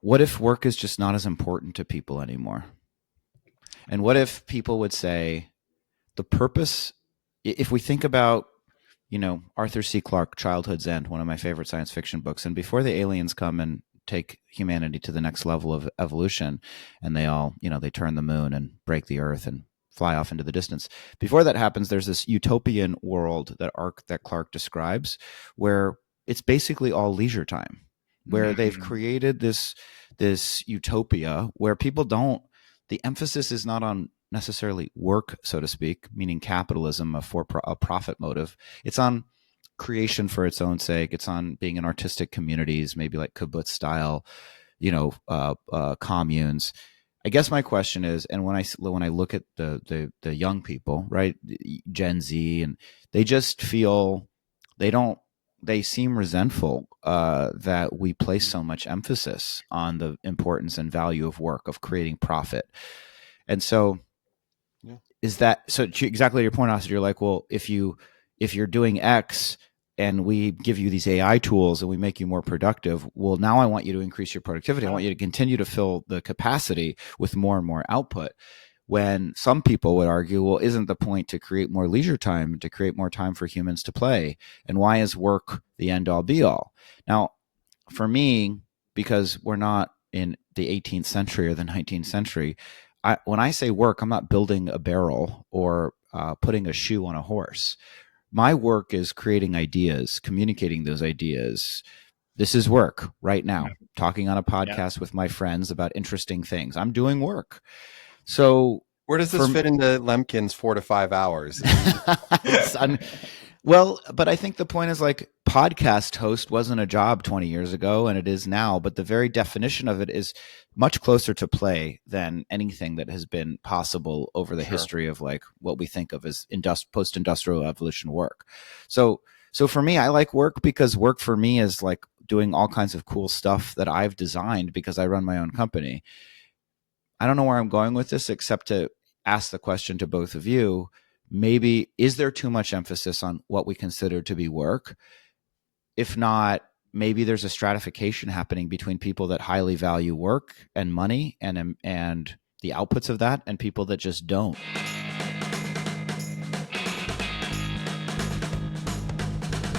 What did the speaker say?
what if work is just not as important to people anymore? And what if people would say the purpose, if we think about, Arthur C. Clarke, Childhood's End, one of my favorite science fiction books, and before the aliens come and take humanity to the next level of evolution, and they all, they turn the moon and break the earth and fly off into the distance. Before that happens, there's this utopian world that Clarke describes, where it's basically all leisure time, where they've created this utopia where people don't. The emphasis is not on necessarily work, so to speak, meaning capitalism, a profit motive. It's on creation for its own sake. It's on being in artistic communities, maybe like kibbutz style, communes. I guess my question is, and when I look at the young people, right, Gen Z, and they just feel they don't they seem resentful that we place so much emphasis on the importance and value of work, of creating profit. And so Yeah. is that so exactly your point, Austin? You're like, well, if you're doing X and we give you these AI tools and we make you more productive, well, now I want you to increase your productivity. I want you to continue to fill the capacity with more and more output. When some people would argue, well, isn't the point to create more leisure time, to create more time for humans to play? And why is work the end all be all? Now, for me, because we're not in the 18th century or the 19th century, when I say work, I'm not building a barrel or putting a shoe on a horse. My work is creating ideas, communicating those ideas. This is work right now, talking on a Yeah. podcast with my friends about interesting things. I'm doing work. So Where does this fit into Lemkin's 4 to 5 hours? well, but I think the point is, like, podcast host wasn't a job 20 years ago, and it is now, but the very definition of it is much closer to play than anything that has been possible over the history of, like, what we think of as post-industrial evolution work. So for me, I like work because work for me is like doing all kinds of cool stuff that I've designed because I run my own company. I don't know where I'm going with this except to ask the question to both of you. Maybe, is there too much emphasis on what we consider to be work? If not, maybe there's a stratification happening between people that highly value work and money and the outputs of that, and people that just don't.